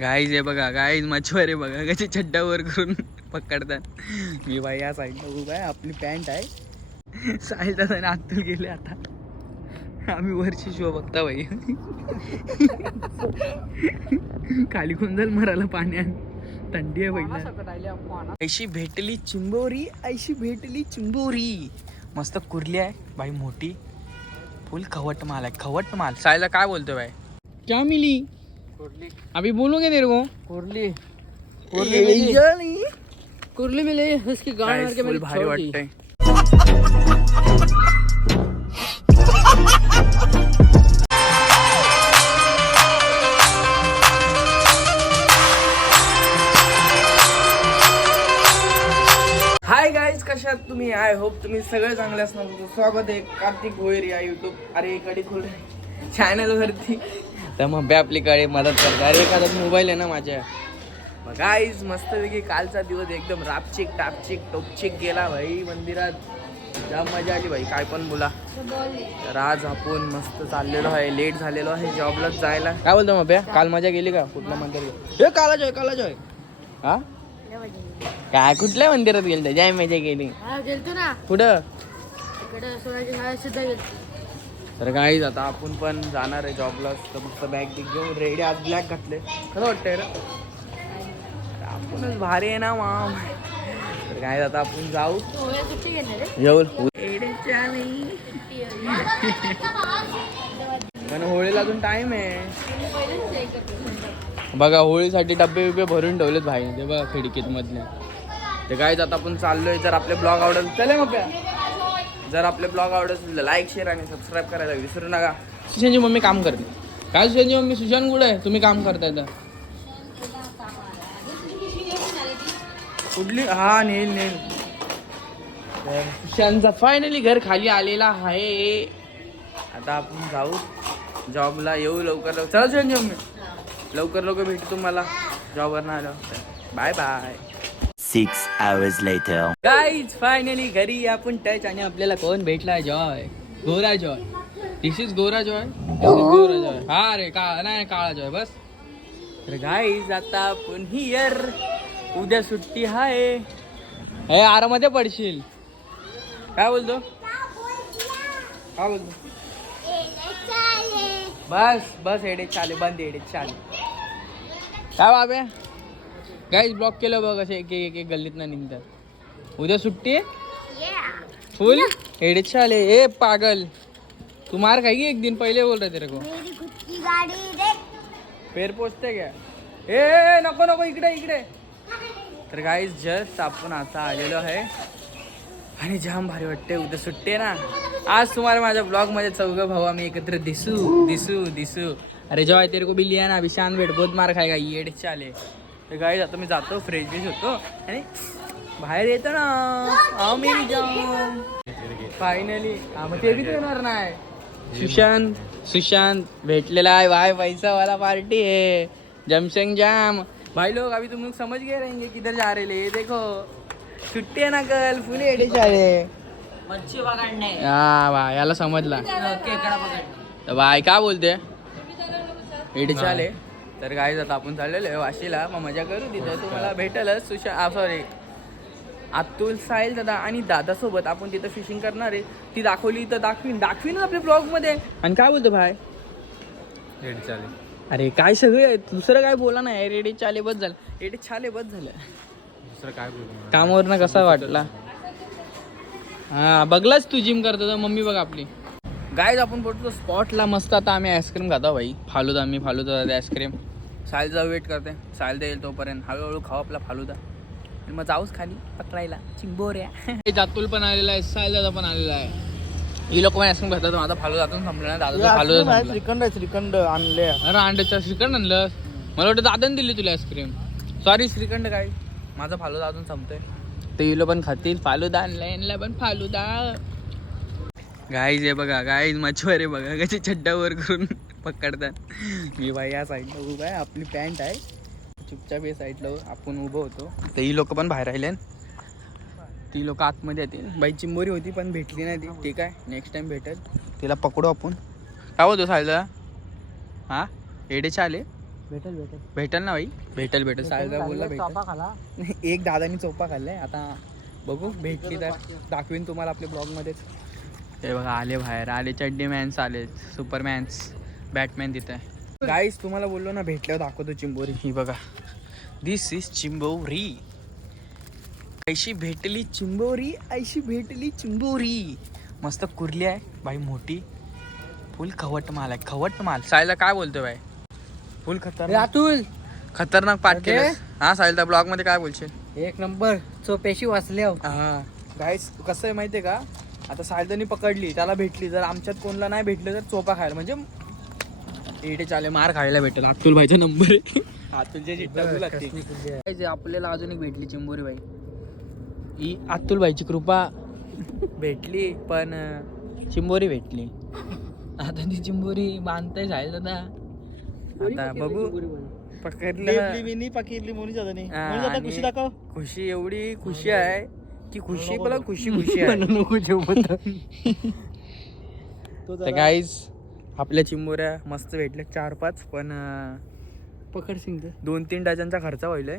Guys आहे बघा, guys मच्छीवारे बघा कशी चड्डा वर करून पकडतात. मी बाई या साईडला उभा आहे, आपली पॅन्ट आहे. साहिल दादा आतून गेले आता. आम्ही वरची शो बघता बाई. खाली कोण जाईल मराला पाण्यात, थंडी आहे पहिला. ऐशी भेटली चिंबोरी, ऐशी भेटली चिंबोरी. मस्त कुर्ली आहे भाई, मोठी फुल खवट माल आहे, खवट माल. सायला काय बोलतोय भाई? क्या मिली? अभी बोलोगे तेरे को? कुर्ली कुर्ली कुर्ली मिली, इसकी गांड मार के मैंने भारी छोड़ दी। वाटतंय. हाय गाईज, कशा आहात तुम्ही? आय होप तुम्ही सगळे चांगले असणार. स्वागत आहे कार्तिक भोयर या युट्यूब अरे कडे खोल चॅनल वरती. तर मग आपली कडे मदत करता. अरे एखादा मोबाईल आहे ना माझ्या. मग गाईज मस्तपैकी कालचा दिवस एकदम रापचिक टापचिक टोपचिक गेला भाई. मंदिरात जाम मजा आली भाई, काय पण बोला. तर आज आपण मस्त चाललेलो आहे, लेट झालेलो आहे जॉबलाच जायला. काय बोलतो मग काल मजा गेली का? कुठल्या मंदिरात? हे काला जॉय हा काय कुठल्या मंदिरात गेलतो? जय मजा गेली ना कुठं? सुद्धा तर गाईज आता आपण पण जाणार आहे जॉबला. तर मस्त बॅग घेऊन रेडी. आज ब्लॅक घातले, कसं वाटतंय रे? आपणच भारी आहे ना माम. तर गाईज आता आपण जाऊ येऊ. पण होळीला अजून टाइम आहे बघा. होळीसाठी डब्बे बिब्बे भरून ठेवलेत भाई, ते बघा खिडकीत मधले. ते गाईज आता आपण चाललोय. जर आपले ब्लॉग आवडेल चले मग जर आपले ब्लॉग आवडेल लाईक शेअर आणि सबस्क्राईब करायला विसरू नका. सुशांतची मम्मी काम करते. काय सुशांतची मम्मी? सुशांत कुठे आहे? तुम्ही काम करताय तर कुठली? हा नेल सुशांतचा फायनली घर खाली आलेला आहे. आता आपण जाऊ जॉबला, येऊ लवकर. चला सुशांतची मम्मी लवकर भेटू तुम्हाला जॉबवर ना आलो. Bye bye. 6 hours later. Guys finally घरी आपण टच. आणि आपल्याला कोण भेटला? Joy, Gora Joy. This is Gora Joy, Gora Joy. हा रे नाही काळा जॉय बस. तर गाईज आता आपण हियर. उद्या सुट्टी आहे. हे आरामध्ये पडशील. काय बोलतो? काय बोलतो? बस एडे चाले, बंद एडे चाले. काय बाबे? गाईज ब्लॉक केलं बघ असे एक गल्लीत ना निघतात. उद्या सुट्टी फुल एडे चाले. ए पागल, तू मार खाएगी एक दिन. पहिले बोल रहा तेरे को पैर पोचते क्या? ए नको इकडे. तर गाईज जस्ट आपण आता आलेलो आहे आणि जाम भारी वाटते. उद्या सुट्टी आहे ना. आज तुम्हाला माझ्या ब्लॉग मध्ये चौघं भाऊ आम्ही एकत्र दिसू. अरे जॉय तेरे को भी लिया ना, अभी शान भेट बहुत मार खाएगा येडे चाले. तर गाईज आता मी जातो, फ्रेश बीश होतो आणि बाहेर येतो ना. आम्ही जाऊ फायनली. मग ते बी येणार नाही. सुशांत भेटलेला आहे भाई. पैसावाला पार्टी है. जमशेंग जाम भाई. लोग अभी तुम लोग समझ गए रहेंगे किधर जा रहे ले. देखो छुट्टी है ना कल, फुल एडे चाले मच्छी पकडणे. हा भाई याला समजला. खेकडा पकडणे. तर भाई काय बोलते? एडे चाले. तर गाईज आता आपण चाललेलो आहे वाशीला. मग मजा करू तिथं. तुम्हाला भेटलच सॉरी अतुल, साहिल दादा आणि दादासोबत आपण तिथं फिशिंग करणार आहे. ती दाखवली तर दाखवीन आपल्या ब्लॉग मध्ये. आणि काय बोलतो भाई? रेडी चालेल. अरे काय सगळे दुसरं काय बोला ना. रेडी चाले बस झालं. रेडी चाले बस झालं. दुसरं काय बोलू? कामावरनं कसा वाटला? हा बघलाच तू जिम करतो तर मम्मी बघ आपली. गाईज आपण पोहोचतो स्पॉटला. मस्त आता आम्ही आईस्क्रीम खाता भाई. फालुदा आईस्क्रीम. साहिलचा वेट करते. साहिल येईल तोपर्यंत हळूहळू खाऊ आपला फालुदा आणि मग जाऊच खाली पकडायला चिंबोऱ्या. जातुल पण आलेला आहे, साहिल दादा पण आलेला आहे. ही लोक पण आईस्क्रीम खातात. माझा फालुदातून संपला ना. दादा फालुदा श्रीखंड आणले. अरे अंड्याचा श्रीखंड आणलं. मला वाटतं दादाने दिली तुला आईस्क्रीम. सॉरी श्रीखंड. काय माझा फालुदा अजून संपतोय. ते इलो पण खातील. फालुदा आणलाय पण फालुदा. गाईज आहे बघा, गाईज मच्छीवारे बघा कशी चड्डा वर करून पकडतात. मी बाई या साईडला उभा आहे, आपली पॅन्ट आहे. चुपचाप या साईडला आपण उभं होतो. तर ही लोक पण बाहेर राहिले. ती लोक आतमध्ये येतील. बाई चिंबोरी होती पण भेटली नाही ती. ठीक आहे, नेक्स्ट टाइम भेटेल. तिला पकडू आपण. काय बोलतो साहिलला? हा एडे चाले. भेटेल भेटल ना भाई, भेटल साहेबदा बोलला भेटल. खाला. एक दादानी चोपा खाल्लाय. आता बघू भेटली तर दाखवीन तुम्हाला आपल्या ब्लॉगमध्येच. हे बघा आले बाहेर, आले चड्डी मॅन्स आले, सुपरमॅन्स, बॅटमॅन तिथे. गाईस तुम्हाला बोललो ना भेटल्यावर दाखवतो चिंबोरी. ही बघा, दिस इज चिंबोरी. ऐशी भेटली चिंबोरी. मस्त कुर्ली आहे भाई, मोठी फुल खवट माल आहे, खवट माल. सायला काय बोलतोय भाई, फुल खतरनाक पाठ केलं. हा सायला ब्लॉग मध्ये काय बोलशील? एक नंबर चोपेशी वाचल्या. हा गाईस कसं आहे माहितीये का, आता सायदानी पकडली, त्याला भेटली, जर आमच्यात कोणला नाही भेटलं तर चोपा खायला, म्हणजे एडे चाले मार खायला भेटेल. अतुल भाईचा नंबर आहे. अतुलच्या चिट्टा आपल्याला अजून एक भेटली चिंबोरी बाई. ही अतुल भाईची कृपा भेटली, पण चिंबोरी भेटली. आता ती चिंबोरी बांधताय जायला ना. आता बघू पकडली खुशी दाखव. खुशी एवढी खुशी आहे की खुशी मला खुशी आहे. तर गाईज आपल्या चिंबोऱ्या मस्त भेटल्या 4-5, पण पकड सिंग 2-3 डझनचा खर्च व्हायलाय.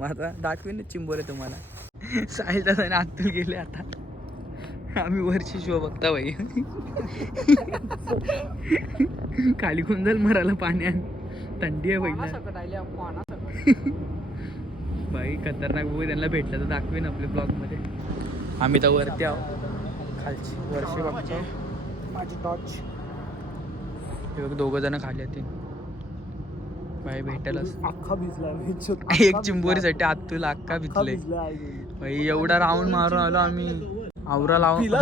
मग आता दाखवीन चिंबोरे तुम्हाला. साहिल दादा अतुल गेले, आता आम्ही वरची शो बघता बाई. खाली कोण जाईल मराला पाण्यात, थंडी आहे पहिला बाई. खतरनाक बघू, त्यांना भेटलं तर दाखवेन आपल्या ब्लॉग मध्ये. आम्ही तर वरती आहोत, खालची वरची बघतो. माझी टॉर्च हे बघ, 2 जण खाली येतील बाई. भेटेलच अख्खा भिजला. एक चिंबोरीसाठी अतुल अख्खा भिजले भाई. एवढा राऊंड मारून आलो आम्ही, आवरा लावून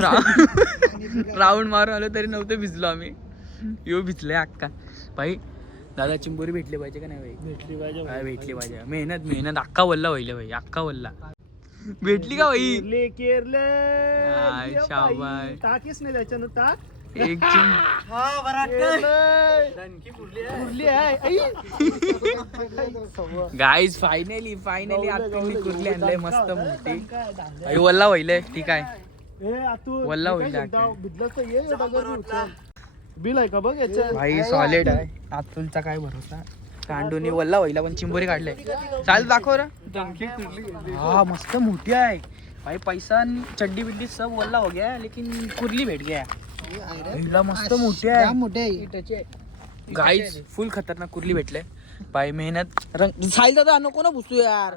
राऊंड मारून आलो तरी नव्हतं भिजलो आम्ही. यो भिजले अक्का भाई. दादा चिंबोरी भेटली पाहिजे का नाही भाई? भेटली पाहिजे. मेहनत अक्का वल्ला व्हायला भाई, अक्का वल्ला भेटली का भाई? शाबाय. एक गाईज फायनली अतुलनी कुर्ली आणलंय मस्त मोठी. वल्ला व्हायलंय, ठीक आहे वल्ला होईल बिल आहे का बघ याच्या भाई. सॉलिड आहे. अतुलचा काय भरोसा, कांडूनी वल्ला व्हायला पण चिंबोरी काढले. चाल दाखव रे. हा मस्त मोठी आहे भाई. पैसा चड्डी बिड्डी सब वल्ला हो गया, लेकिन कुर्ली भेट गया. मस्त मोठी आहे, मोठे गाईज फुल खतरनाक कुर्ली भेटले भाई. मेहनत साहिल दादा नको ना पुसतो यार,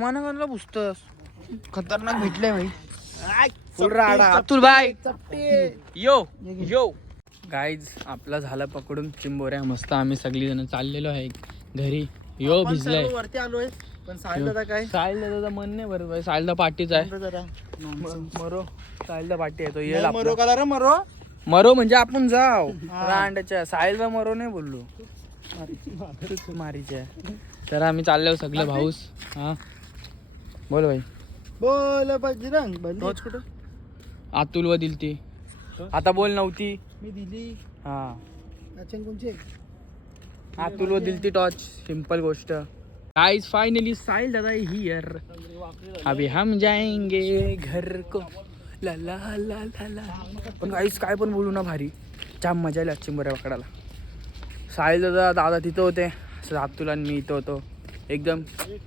मना पुसतस. खतरनाक भेटले भाई, फुल राडा. अतुल भाई यो गाईज आपला झाला पकडून चिंबोऱ्या मस्त. आम्ही सगळी जण चाललेलो आहे घरी. यो भिजलाय वरती आलोय, पण साहिल दादा काय, साहिल दादा मन नाही बरोबर. साहिल दादा पार्टीच आहे. मरो साहिल दादा पार्टी आहे तो. येईल मरो का रे मरो. मरो म्हणजे आपण जाऊ रांडच्या. साहिलला मरो नाही बोललो, मारीच्या. तर आम्ही चाललो सगळे भाऊस. हा बोल भाई. बोल बजरंग बली. कुठं अतुल व दिलती, आता बोल नव्हती. मी दिली. हा अच्छा कोणचे अतुल व दिलती टॉर्च. सिंपल गोष्ट. गाइस फाइनली साहिल दादा हियर. अभी हम जाएंगे घर को ला ला ला ला ला. पण गाइस काय पण बोलू ना, भारी जाम मजा आली चिंबोऱ्या पकडायला. साहिल दादा तिथं होते, अतुल आणि मी इथं होतो. एकदम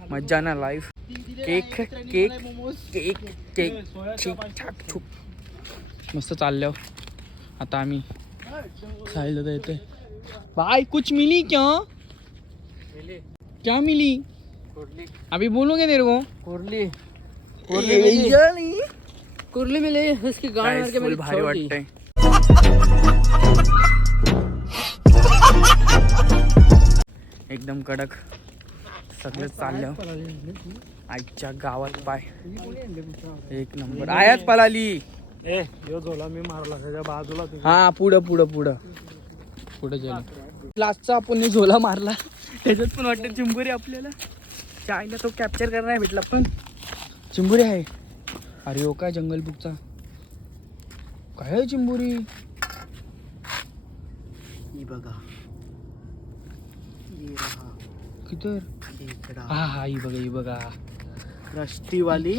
मजा ना life. Cake cake cake cake ठीक ठाक छुक मस्त चाललो. आता आम्ही साहिल दादा येते. भाई कुछ मिली क्या मिली? अभी बोलोगे तेरे को? कुर्ली कुर्ली मिली. इसकी गाड़ मार के मेरी भारी वाटते. एकदम कडक सगळं चाललं आईच्या गावात. पाय एक नंबर. आयाच पळाली. यो झोला मी मारला त्याच्या बाजूला. हा पुढं गेलो. लास्टचा आपण झोला मारला, त्याच्यात पण वाटतं चिंबोरी आपल्याला. चायला तो कॅप्चर करायला नाही भेटला, पण चिंबोरी आहे. अरे हो काय जंगल बुकचा काय आहे चिंबोरी. बघा कितर. हा ही बघा रष्टीवाली.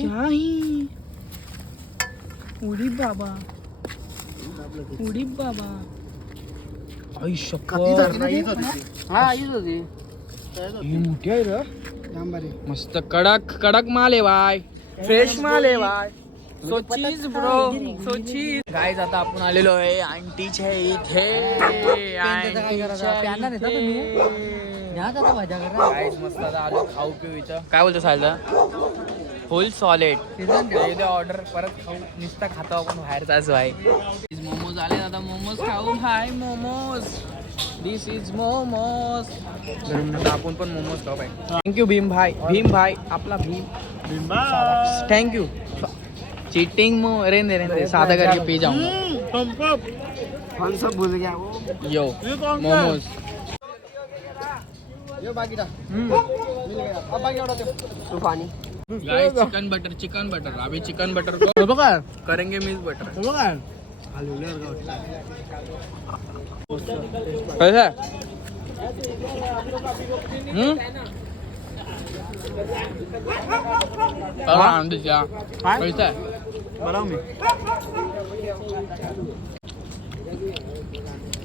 उडी बाबा हा हीच होती ही मोठी आहे रे मस्त कडक कडक माल आहे बाय फ्रेश माल आहे बाय सो चीज ब्रो सो चीज गाईज आता आपण आलेलो आहे आंटीच्या इथे गाईज मस्त आता आलो खाऊ पिऊ इथं काय बोलतो सायला फुल सॉलिड ऑर्डर परत खाऊ नुसता खातो आपण बाहेरचाच आहे मोमोज आले आता मोमोज खाऊ हाय मोमोज दिस इज मोमोज आपण पण मोमोज खाऊ भाई थँक्यू भीम भाई आपला भीम थँक्यू चीटिंग रेंदे सादा करके पी जाऊंगा कौन सा भूल गया वो यो मोमोज ये बाकी था मिल गया अब बाकी ऑर्डर दे तू पानी गाइस चिकन बटर अभी चिकन बटर को करेंगे मिक्स बटर कैसा कैसा बड़ा मी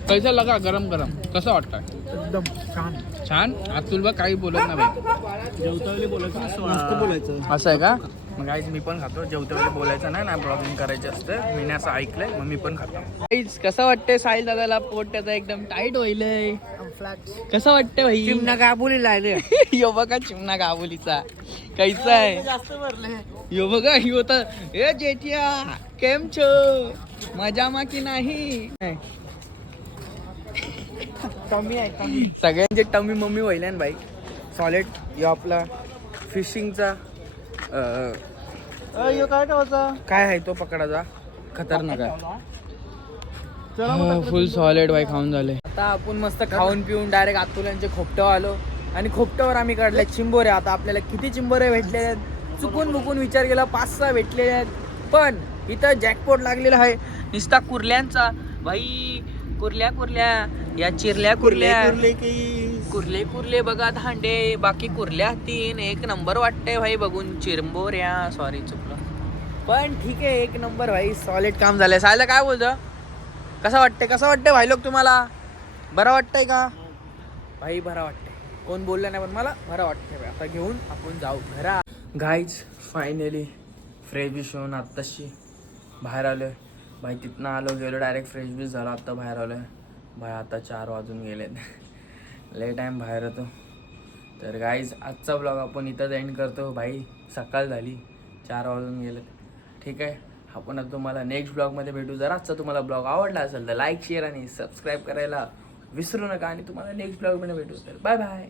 कैसा लगा गरम गरम कसं वाटतं एकदम छान छान अतुल बा काही बोलत ना भाई जेवतावेळी बोलायचं मस्त बोलायचं असं आहे का मग गाईज मी पण खातो जेवतेवेळी बोलायचं नाही ना ब्लॉगिंग करायचं असतं मी असं ऐकलंय मग मी पण खातो गाईज कसं वाटतंय साहिल दादाला पोट त्याचा एकदम टाईट होईलय कसं वाटतंय भाई चिमणा गाबुली लागले यो बघा चिमणा गाबोलीचा कैसा आहे जास्त भरले यो बघा यो तर ए जेठिया केम छो मजा मा की नाही कमी आहे कमी सगळ्यांचे टमी मम्मी होईल्या ना भाई सॉलिड यो आपला फिशिंगचा यो काय ठेवायचा काय आहे तो पकडाचा खतरनाक आहे फुल सॉलिड बाई खाऊन झाले आता आपण मस्त खाऊन पिऊन डायरेक्ट अतुल्यांचे खोपट्यावर आलो आणि खोपट्यावर आम्ही काढले चिंबोरे आता आपल्याला किती चिंबोरे भेटले आहेत चुकून बुकून विचार केला 5-6 भेटलेले आहेत पण इथं जॅकपॉट लागलेला आहे नुसता कुर्ल्यांचा भाई कुर्ल्या या चिरल्या कुर्ले बघा धांडे बाकी कुर्ल्या 3 एक नंबर वाटतंय भाई बघून चिरंबोऱ्या सॉरी चुकलं पण ठीक आहे एक नंबर भाई सॉलिड काम झालंय सायला काय बोलतो कसं वाटतंय भाई लोक तुम्हाला बरं वाटतंय का भाई बरं वाटतंय कोण बोललं नाही पण मला बरं वाटतंय भाई आता घेऊन आपण जाऊ घरा गाईज फायनली फ्रेश बिश होऊन आत्ताशी बाहेर आलोय भाई तिथनं आलो गेलो डायरेक्ट फ्रेश बिश झाला आत्ता बाहेर आलोय भाई आता 4 वाजून गेलेत लय टाईम बाहेर होतो तर गाईज आजचा ब्लॉग आपण इथंच एंड करतो भाई सकाळ झाली 4 वाजून गेलेत ठीक आहे आपण आता तुम्हाला नेक्स्ट ब्लॉगमध्ये भेटू जर आजचा तुम्हाला ब्लॉग आवडला असेल तर लाईक शेअर आणि सबस्क्राईब करायला विसरू नका आणि तुम्हाला नेक्स्ट ब्लॉगमध्ये भेटू तर बाय बाय